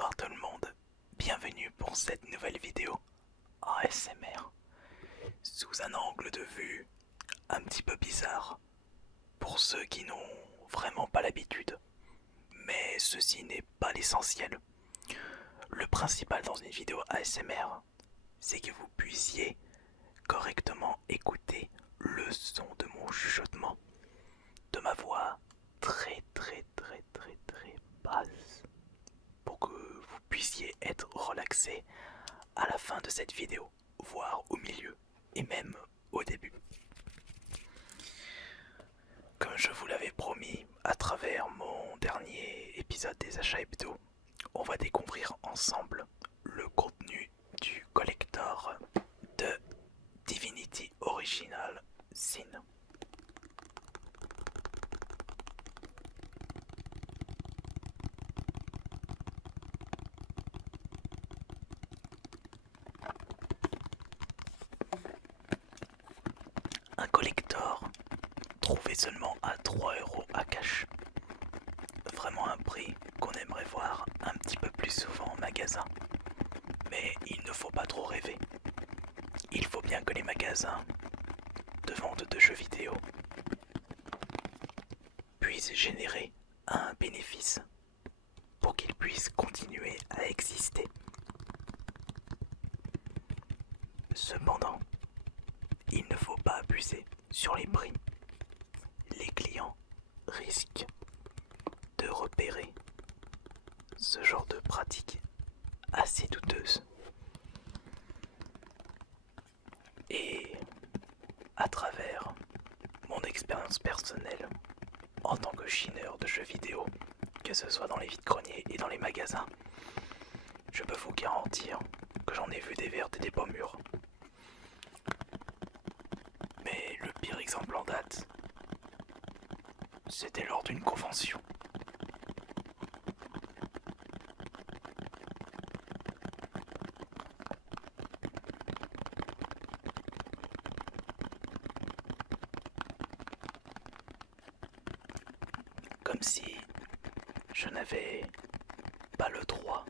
Bonsoir tout le monde, bienvenue pour cette nouvelle vidéo ASMR sous un angle de vue un petit peu bizarre pour ceux qui n'ont vraiment pas l'habitude. Mais ceci n'est pas l'essentiel. Le principal dans une vidéo ASMR, c'est que vous puissiez correctement écouter le son de mon chuchotement, de ma voix très basse, pour que vous puissiez être relaxé à la fin de cette vidéo, voire au milieu et même au début. Comme je vous l'avais promis à travers mon dernier épisode des achats hebdo, on va découvrir ensemble le contenu du collector de Divinity Original Sin. Un collector trouvé seulement à 3 € à cash. Vraiment un prix qu'on aimerait voir un petit peu plus souvent en magasin. Mais il ne faut pas trop rêver. Il faut bien que les magasins de vente de jeux vidéo puissent générer un bénéfice pour qu'ils puissent continuer à exister. Cependant, il ne faut pas abuser sur les prix. Les clients risquent de repérer ce genre de pratique assez douteuse. Et à travers mon expérience personnelle en tant que chineur de jeux vidéo, que ce soit dans les vides-greniers et dans les magasins, je peux vous garantir que j'en ai vu des vertes et des pas mûres. Mais le pire exemple en date, c'était lors d'une convention. Comme si je n'avais pas le droit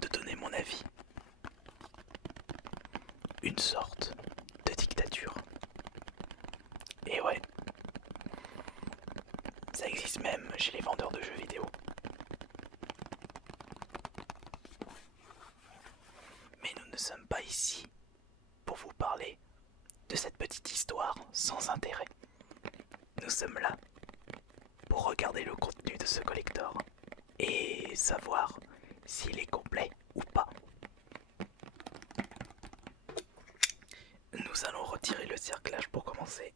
de donner mon avis. Une sorte de dictature. Et ouais, ça existe même chez les vendeurs de jeux vidéo. Mais nous ne sommes pas ici pour vous parler de cette petite histoire sans intérêt. Nous sommes là pour regarder le contenu de ce collector et savoir s'il est complet ou pas. Nous allons retirer le cerclage pour commencer.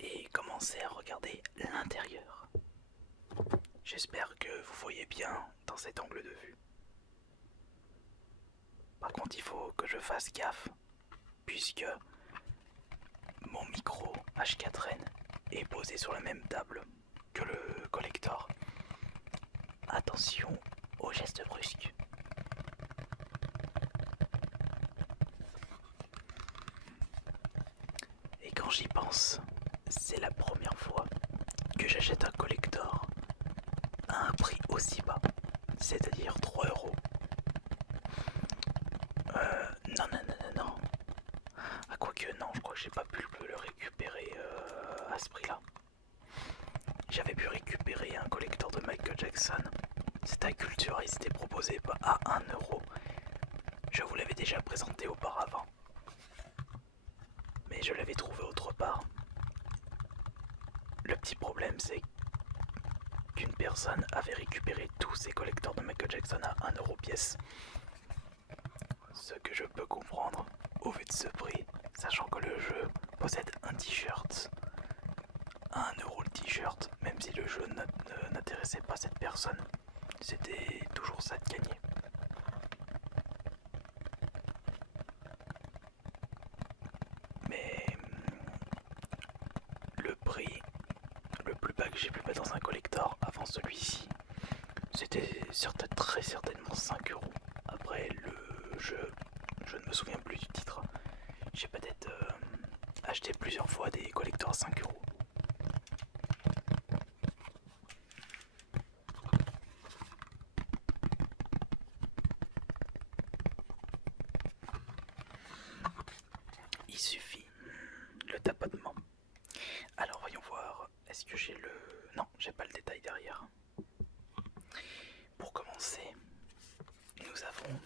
Et commencer à regarder l'intérieur. J'espère que vous voyez bien dans cet angle de vue. Par contre, il faut que je fasse gaffe, puisque mon micro H4n est posé sur la même table que le collector. Attention aux gestes brusques. Et quand j'y pense, c'est la première fois que j'achète un collector à un prix aussi bas, c'est-à-dire 3 €. Non. Ah, quoique, non, je crois que j'ai pas pu le récupérer à ce prix-là. J'avais pu récupérer un collector de Michael Jackson. C'était à Culture et c'était proposé à 1 €. Je vous l'avais déjà présenté auparavant. Mais je l'avais trouvé autre part. Le petit problème, c'est qu'une personne avait récupéré tous ses collecteurs de Michael Jackson à 1 € pièce. Ce que je peux comprendre au vu de ce prix, sachant que le jeu possède un t-shirt à 1 € le t-shirt, même si le jeu n'intéressait pas cette personne, c'était toujours ça de gagner. Mais le prix le plus bas que j'ai pu mettre dans un collector avant celui-ci, c'était très certainement 5 euros. Après je ne me souviens plus du titre. J'ai peut-être acheté plusieurs fois des collecteurs à 5 euros. Il suffit le tapotement. Alors voyons voir, est-ce que j'ai le... Non, j'ai pas le détail derrière. Pour commencer, nous avons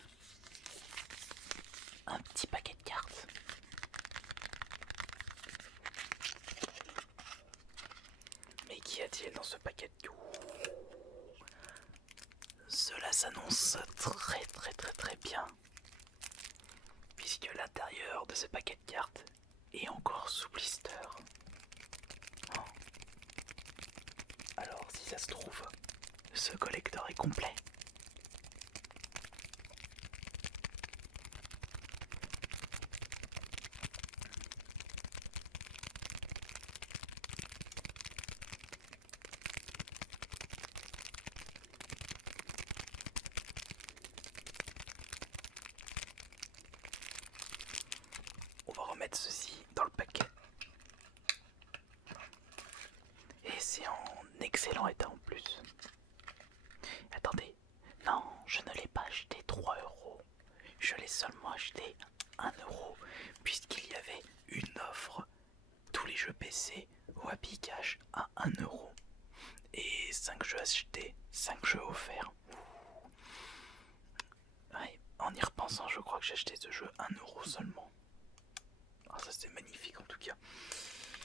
un petit paquet de cartes. Mais qu'y a-t-il dans ce paquet de... Cela s'annonce très bien. Puisque l'intérieur de ce paquet de cartes est encore sous blister. Oh. Alors si ça se trouve, ce collecteur est complet. On va remettre ceci dans le paquet. Et c'est en excellent état en plus. Attendez, non, je ne l'ai pas acheté 3 euros. Je l'ai seulement acheté 1 euro, puisqu'il y avait une offre. Tous les jeux PC ou Happy Cash à 1 euro. Et 5 jeux achetés, 5 jeux offerts. Ouais, en y repensant, je crois que j'ai acheté ce jeu 1 euro seulement. Ah, ça c'est magnifique en tout cas.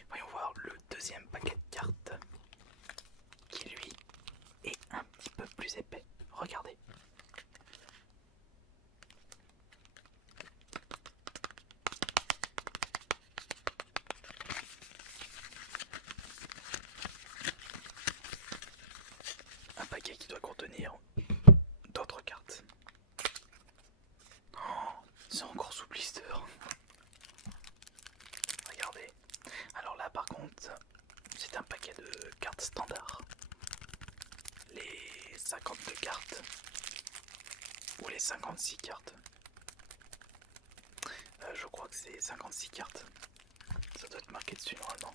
Voyons voir le deuxième paquet de cartes qui lui est un petit peu plus épais. Regardez. Un paquet qui doit contenir d'autres cartes. Oh, c'est encore sous blister. Regardez. Alors là par contre, c'est un paquet de cartes standard. Les 52 cartes. Ou les 56 cartes. Je crois que c'est 56 cartes. Ça doit être marqué dessus normalement.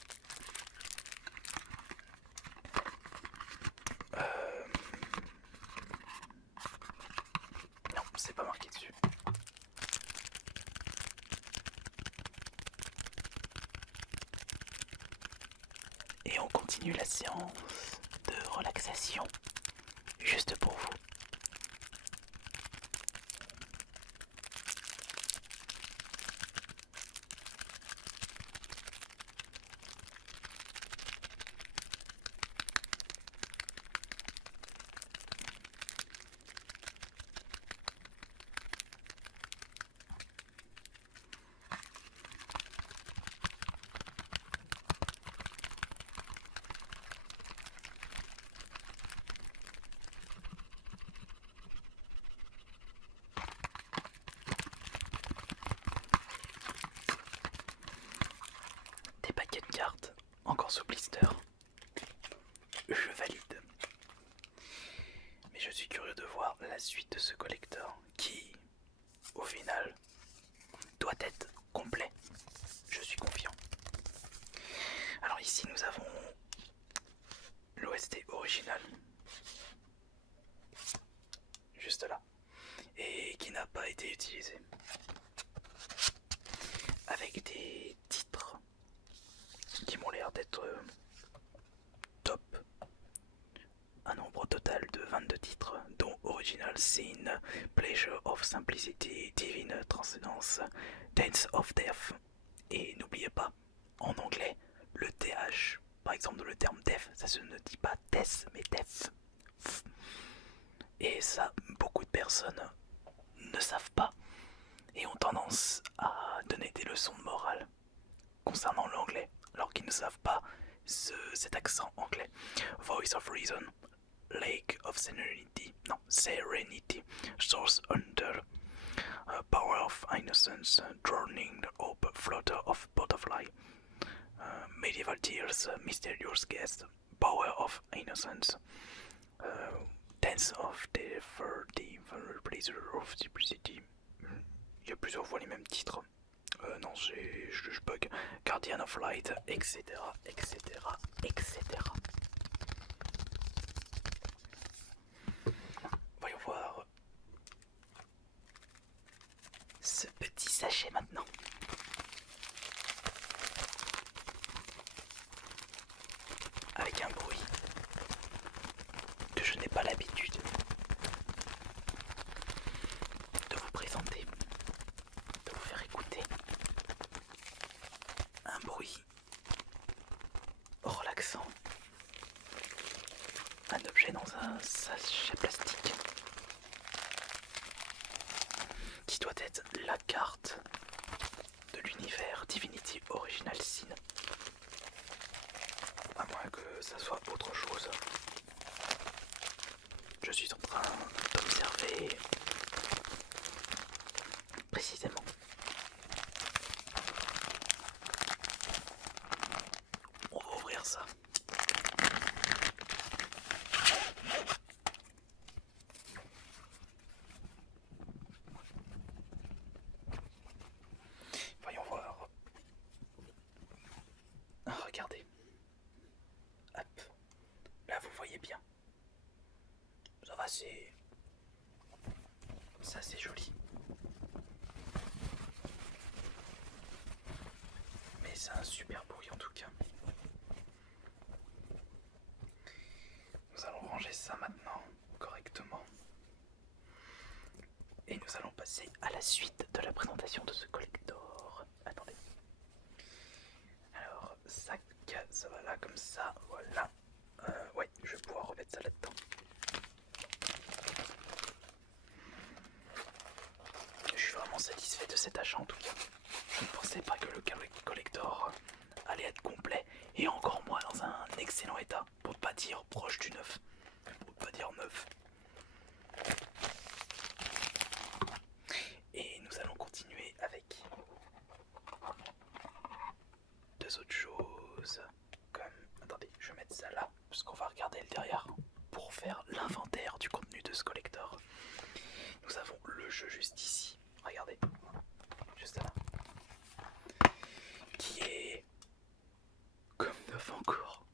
Non, c'est pas marqué dessus. Et on continue la séance de relaxation juste pour vous. Des paquets de cartes, encore sous blister. Je valide. Mais je suis curieux de voir la suite de ce collector qui, au final, doit être complet. Je suis confiant. Alors ici nous avons l'OST original. Juste là. Et qui n'a pas été utilisé. Avec des titres qui m'ont l'air d'être top. Un nombre total de 22 titres, dont Original Sin, Pleasure of Simplicity, Divine Transcendence, Dance of Death. Et n'oubliez pas, en anglais, le TH, par exemple le terme death, ça se ne dit pas death, mais death. Et ça, beaucoup de personnes ne savent pas et ont tendance à donner des leçons de morale concernant l'anglais, alors qu'ils ne savent pas cet accent anglais. Voice of Reason, Lake of Serenity, non, Serenity, Source Under, Power of Innocence, Drowning Hope, Flutter of Butterfly, Medieval Tears, Mysterious Guest, Power of Innocence, Dance of the 30 Blazer of Simplicity. Il y a plusieurs fois les mêmes titres. Non, je bug. Guardian of Light, etc. etc. etc. Voyons voir ce petit sachet maintenant. Avec un bruit que je n'ai pas l'habitude de vous présenter, de vous faire écouter. Un bruit relaxant. Un objet dans un sachet plastique qui doit être la carte de l'univers Divinity Original Sin. À moins que ça soit autre chose. Je suis en train d'observer précisément. On va ouvrir ça. Voyons voir. Regardez. Hop. Là vous voyez bien. Ça va, c'est... Ça c'est joli. Mais c'est un super bruit en tout cas. Nous allons ranger ça maintenant correctement. Et nous allons passer à la suite de la présentation de ce collector. Attendez. Alors, sac, ça va là comme ça, voilà. Ouais, je vais pouvoir remettre ça là-dedans. Je suis vraiment satisfait de cet achat en tout cas. Je ne pensais pas que le collector allait être complet et encore moins dans un excellent état, pour ne pas dire proche du neuf, pour ne pas dire neuf. Et nous allons continuer avec deux autres choses, comme... Attendez, je vais mettre ça là, parce qu'on va regarder le derrière pour faire l'inventaire du contenu de ce collector. Nous avons le jeu juste ici, regardez, juste là, qui est comme neuf encore.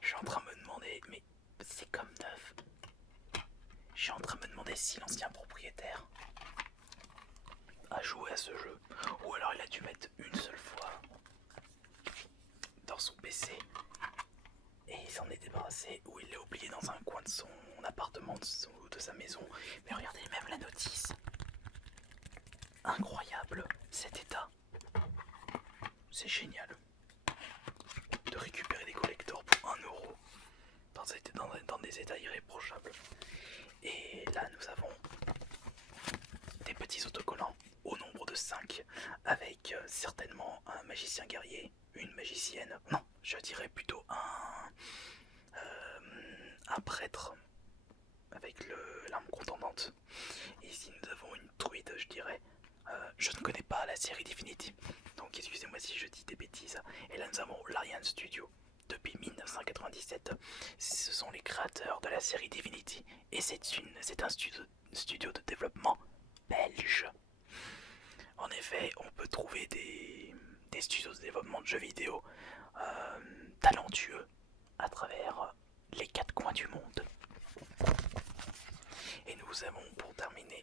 Je suis en train de me demander, mais c'est comme neuf. Je suis en train de me demander si l'ancien propriétaire a joué à ce jeu, ou alors il a dû mettre une seule fois dans son PC et il s'en est débarrassé, ou il l'a oublié dans un coin de son appartement, de sa maison. Mais regardez même la notice. Incroyable cet état. C'est génial de récupérer des collectors pour 1 euro dans des états irréprochables. Et là nous avons des petits autocollants au nombre de 5 avec certainement un magicien guerrier, une magicienne, non, je dirais plutôt un prêtre avec l'arme contendante. Et ici nous avons une druide, je dirais. Je ne connais pas la série Divinity, donc excusez-moi si je dis des bêtises. Et là nous avons l'Ariane Studio. Depuis 1997, ce sont les créateurs de la série Divinity et c'est un studio de développement belge. En effet, on peut trouver des studios de développement de jeux vidéo talentueux à travers les 4 coins du monde. Et nous avons pour terminer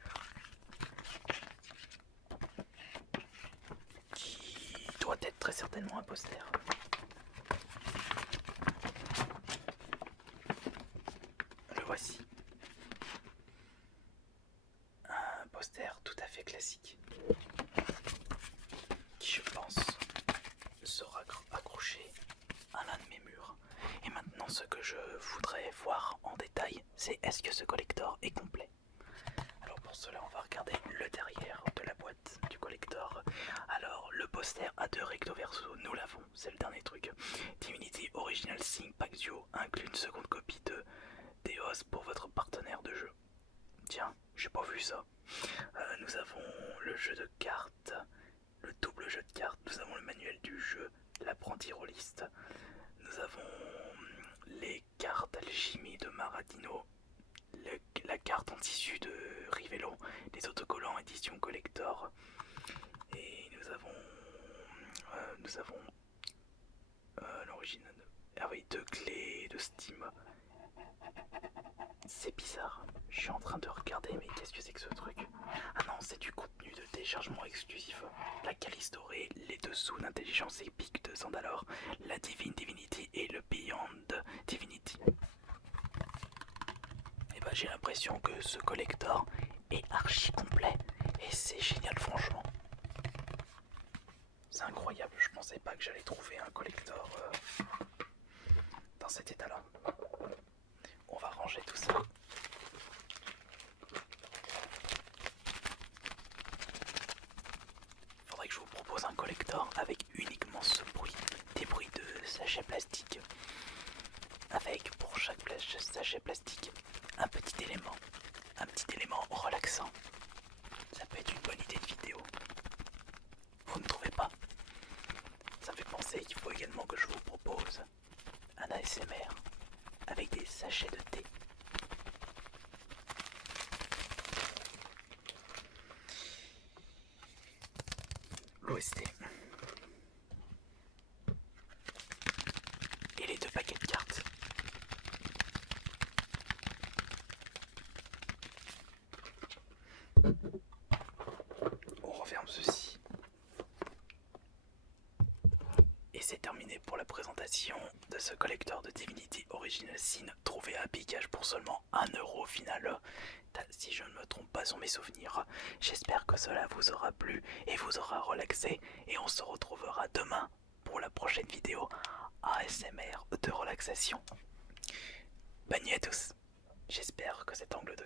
qui doit être très certainement un poster. Le voici. Un poster tout à fait classique qui, je pense, sera accroché à l'un de mes murs. Et maintenant, ce que je voudrais voir en détail, c'est est-ce que ce collector est complet. Alors pour cela, on va regarder le derrière de la boîte du collector. Alors le poster a 2 recto verso, nous l'avons, c'est le dernier truc. Divinity Original Sin Pack Duo inclut une seconde copie de Deos pour votre partenaire de jeu. Tiens, j'ai pas vu ça. Nous avons le jeu de cartes, le double jeu de cartes, nous avons le manuel du jeu, l'apprenti rôliste, nous avons les cartes alchimie de Maradino tissu de Rivelo, les autocollants édition collector. Et nous avons l'origine. Ah oui, 2 clés de Steam. C'est bizarre. Je suis en train de regarder, mais qu'est-ce que c'est que ce truc? Ah non, c'est du contenu de téléchargement exclusif. La calice dorée, les dessous d'intelligence épique de Zandalore, la Divine Divinity et le Beyond Divinity. Et bah j'ai l'impression que ce collector est archi complet et c'est génial franchement. C'est incroyable, je pensais pas que j'allais trouver un collector dans cet état là. On va ranger tout ça. Faudrait que je vous propose un collector avec uniquement ce bruit, des bruits de sachets plastique. Avec pour chaque sachet plastique un petit élément relaxant. Ça peut être une bonne idée de vidéo. Vous ne trouvez pas? Ça me fait penser qu'il faut également que je vous propose un ASMR avec des sachets de thé. L'OST. Et les 2 paquets de cartes. On referme ceci. Et c'est terminé pour la présentation de ce collector de Divinity Original Sin trouvé à Picage pour seulement 1 € au final. Si je ne me trompe pas sur mes souvenirs. J'espère que cela vous aura plu et vous aura relaxé. Et on se retrouvera demain pour la prochaine vidéo ASMR de relaxation. Bonne nuit à tous. J'espère que cet angle de